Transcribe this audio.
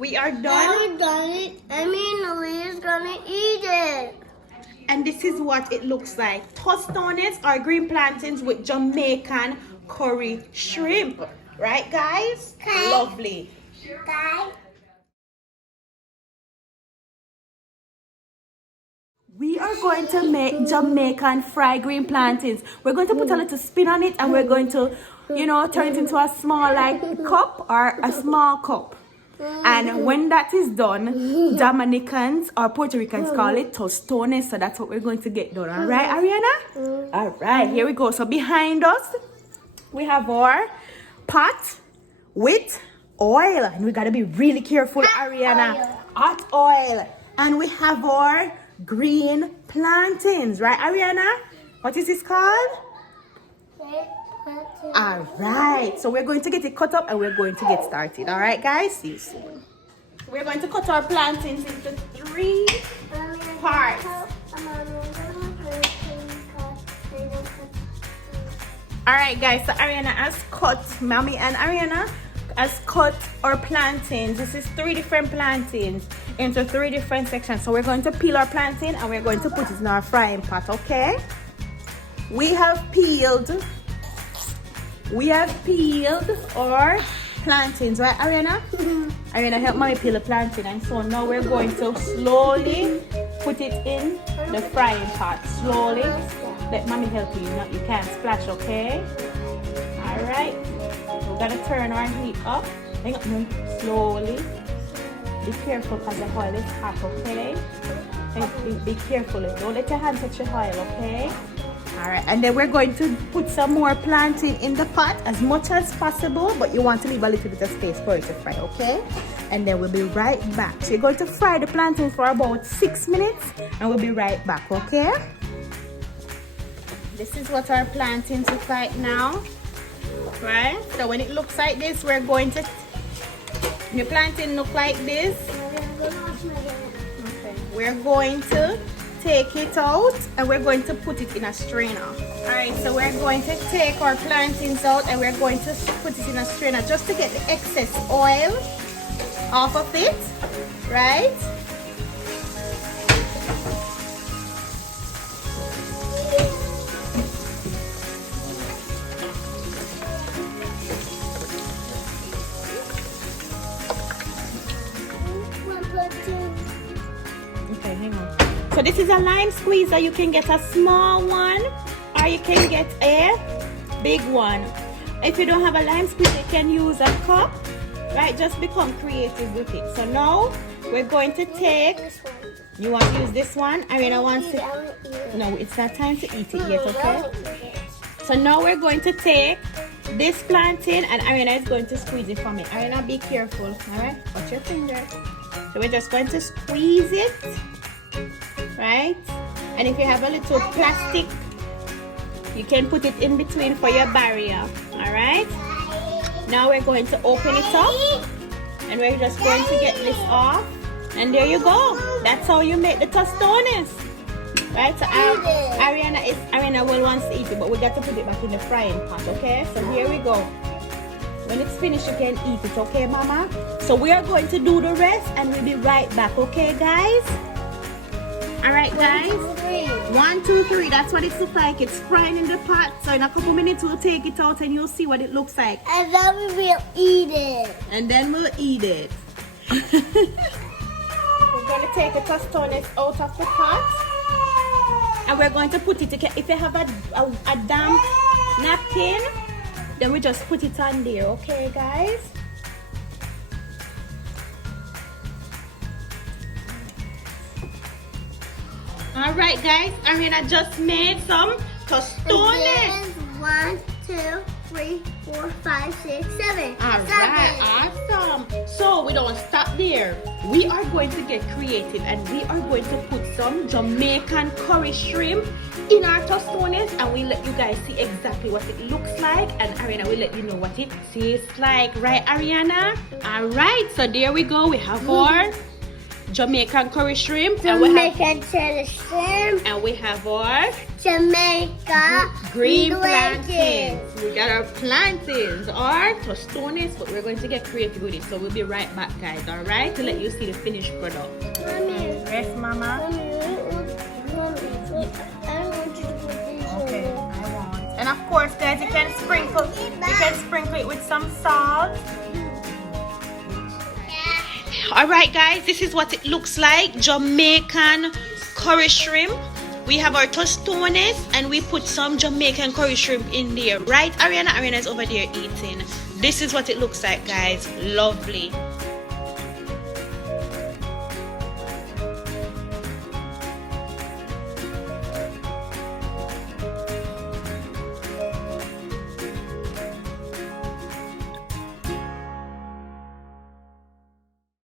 We are done. I'm done it. I mean, Louise gonna eat it. And this is what it looks like. Tostones are green plantains with Jamaican curry shrimp. Right, guys? Okay. Lovely. Guys. We are going to make Jamaican fried green plantains. We're going to put a little spin on it and we're going to, turn it into a small cup or a small cup. And when that is done, Dominicans or Puerto Ricans call it tostones. So that's what we're going to get done. All right, Ariana? All right, here we go. So behind us, we have our pot with oil. And we got to be really careful, Ariana. Hot oil. And we have our green plantains. Right, Ariana? What is this called? All right, so we're going to get it cut up and we're going to get started. All right, guys, see you soon. We're going to cut our plantains into 3 parts. All right, guys, so Ariana has cut, Mommy and Ariana has cut our plantains. This is 3 different plantains into 3 different sections. So we're going to peel our plantain and we're going to put it in our frying pot, okay? We have peeled our plantains, right, Ariana? Ariana, help Mommy peel the plantain. And so now we're going to slowly put it in the frying pot. Slowly. Let Mommy help you. No, you can't splash, okay? All right. We're going to turn our heat up. Hang on, slowly. Be careful because the oil is hot, okay? And be careful. Don't let your hand touch the oil, okay? Alright, and then we're going to put some more plantain in the pot as much as possible, but you want to leave a little bit of space for it to fry, okay? And then we'll be right back. So you're going to fry the plantain for about 6 minutes and we'll be right back, okay? This is what our plantains look like now, right? So when it looks like this, we're going to, the plantain look like this. Okay, we're going to take it out and we're going to put it in a strainer. All right, so we're going to take our plantains out and we're going to put it in a strainer just to get the excess oil off of it, right? Okay, hang on. So this is a lime squeezer. You can get a small one or you can get a big one. If you don't have a lime squeezer, you can use a cup, right? Just become creative with it. So now we're going to take, you want to use this one? Ariana wants to, no, it's not time to eat it yet, okay? So now we're going to take this plantain and Ariana is going to squeeze it for me. Ariana, be careful, all right? Watch your finger. So we're just going to squeeze it. Right, and if you have a little plastic, you can put it in between for your barrier. All right, now we're going to open it up and we're just going to get this off, and there you go. That's how you make the tostones, right? So Ariana will wants to eat it, but we got to put it back in the frying pot, okay? So here we go. When it's finished, you can eat it, okay, Mama? So we are going to do the rest and we'll be right back, okay, guys? All right, guys. 1, 2, 3. That's what it looks like. It's frying in the pot. So in a couple minutes, we'll take it out and you'll see what it looks like. And then we will eat it. And then we'll eat it. We're going to take the tostones out of the pot. And we're going to put it, if you have a damp napkin, then we just put it on there. Okay, guys? All right, guys. Ariana just made some tostones. 1, 2, 3, 4, 5, 6, 7. All right, awesome. So we don't stop there. We are going to get creative and we are going to put some Jamaican curry shrimp in our tostones and we'll let you guys see exactly what it looks like, and Ariana will let you know what it tastes like. Right, Ariana? All right, so there we go. We have our Jamaican curry shrimp, and we have Jamaican chili shrimp. and we have our Jamaica green plantains. plantains. We got our plantains or tostones, but we're going to get creative with it. So we'll be right back, guys. All right, to let you see the finished product. Mommy. Yes, Mama. Mommy, I don't want you to put this Okay, on. I want. And of course, guys, you can sprinkle it with some salt. All right, guys, this is what it looks like. Jamaican curry shrimp. We have our tostones and we put some Jamaican curry shrimp in there. Right, Ariana? Ariana is over there eating. This is what it looks like, guys. Lovely.